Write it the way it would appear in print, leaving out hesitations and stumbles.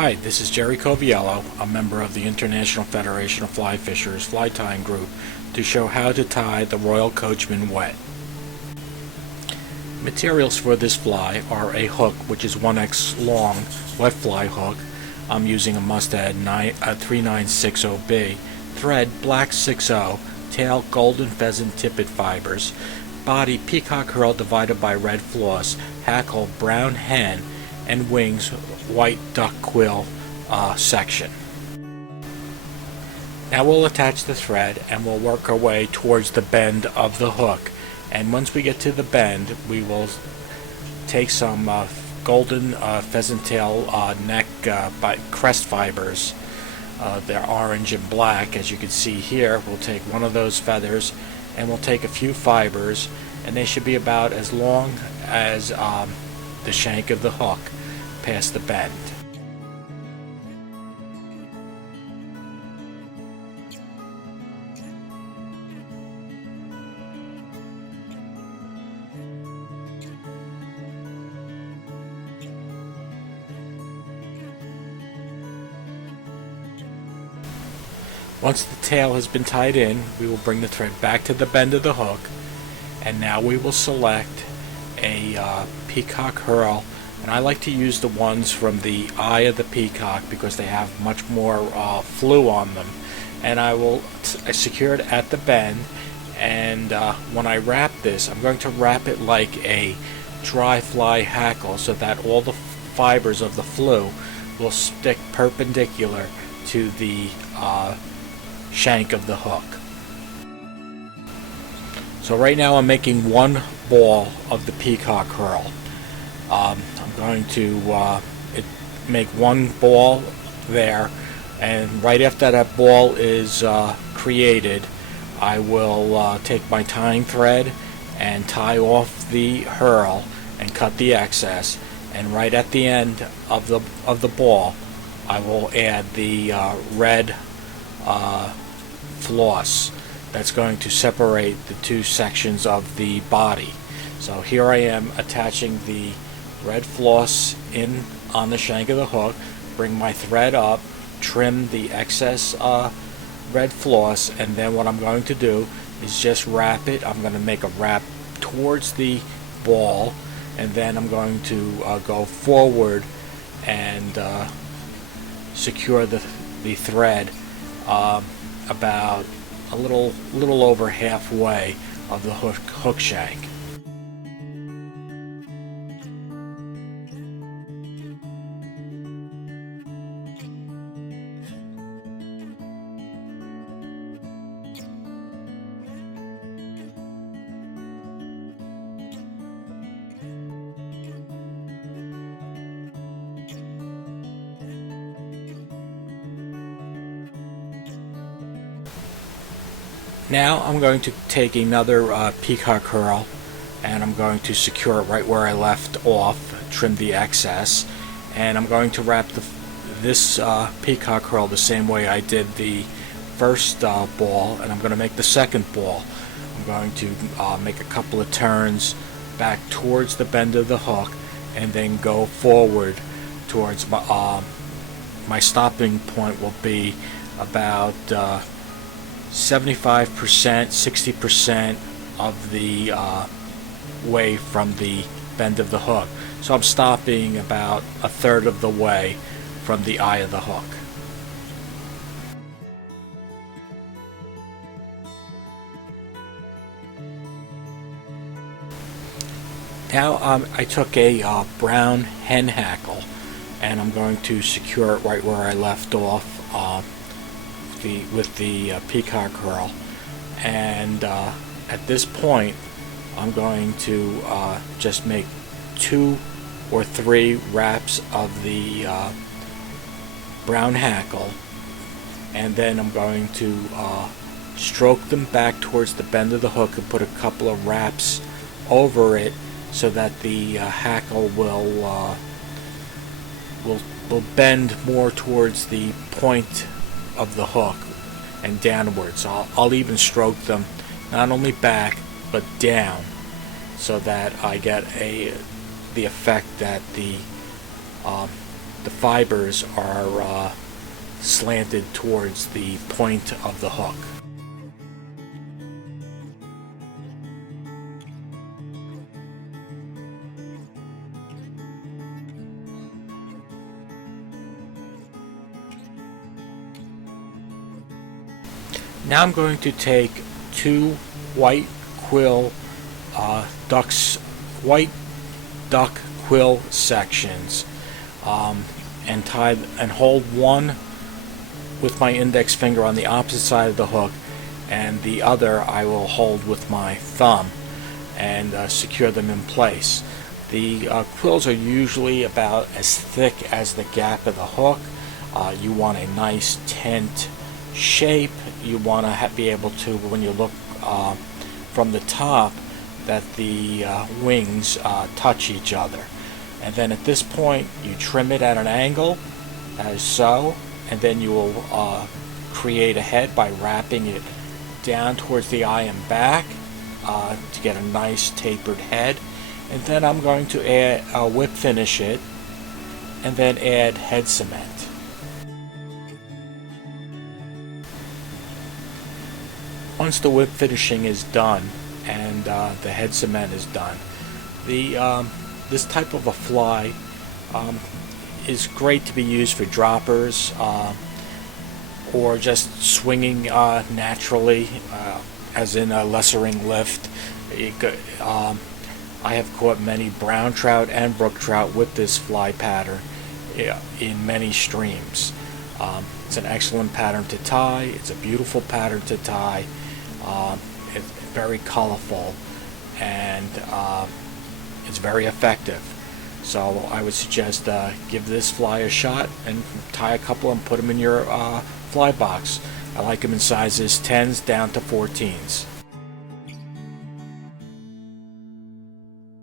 Hi, this is Jerry Coviello, a member of the International Federation of Fly Fishers Fly Tying Group, to show how to tie the Royal Coachman Wet. Materials for this fly are a hook, which is 1x long wet fly hook. I'm using a Mustad 3960B, thread black 60, tail golden pheasant tippet fibers, body peacock herl divided by red floss, hackle brown hen, and wings white duck quill section. Now we'll attach the thread and we'll work our way towards the bend of the hook, and once we get to the bend we will take some golden pheasant tail neck crest fibers. They're orange and black, as you can see here. We'll take one of those feathers and we'll take a few fibers, and they should be about as long as the shank of the hook past the bend. Once the tail has been tied in, we will bring the thread back to the bend of the hook, and now we will select a peacock herl, and I like to use the ones from the eye of the peacock because they have much more flew on them, and I will secure it at the bend. And when I wrap this, I'm going to wrap it like a dry fly hackle so that all the fibers of the flew will stick perpendicular to the shank of the hook. So right now I'm making one ball of the peacock herl. I'm going to make one ball there, and right after that ball is created, I will take my tying thread and tie off the herl and cut the excess, and right at the end of the ball I will add the red floss that's going to separate the two sections of the body. So here I am attaching the red floss in on the shank of the hook, bring my thread up, trim the excess red floss, and then what I'm going to do is just wrap it. I'm going to make a wrap towards the ball, and then I'm going to go forward and secure the thread about a little over halfway of the hook shank. Now I'm going to take another peacock herl, and I'm going to secure it right where I left off, trim the excess, and I'm going to wrap this peacock herl the same way I did the first ball, and I'm going to make the second ball. I'm going to make a couple of turns back towards the bend of the hook, and then go forward towards my stopping point will be about 75%, 60% of the way from the bend of the hook. So I'm stopping about a third of the way from the eye of the hook. Now I took a brown hen hackle, and I'm going to secure it right where I left off with the peacock herl, and at this point I'm going to just make 2 or 3 wraps of the brown hackle, and then I'm going to stroke them back towards the bend of the hook and put a couple of wraps over it so that the hackle will bend more towards the point of the hook and downwards. So I'll even stroke them not only back but down, so that I get the effect that the the fibers are slanted towards the point of the hook. Now I'm going to take two white quill white duck quill sections, and hold one with my index finger on the opposite side of the hook, and the other I will hold with my thumb and secure them in place. The quills are usually about as thick as the gap of the hook. You want a nice tent shape. You want to be able to, when you look from the top, that the wings touch each other. And then at this point you trim it at an angle, as so, and then you will create a head by wrapping it down towards the eye and back to get a nice tapered head. And then I'm going to add whip finish it, and then add head cement. Once the whip finishing is done and the head cement is done, this type of a fly is great to be used for droppers or just swinging naturally, as in a lessering lift. I have caught many brown trout and brook trout with this fly pattern in many streams. It's an excellent pattern to tie. It's a beautiful pattern to tie. It's very colorful, and it's very effective. So I would suggest give this fly a shot and tie a couple and put them in your fly box. I like them in sizes 10s down to 14s.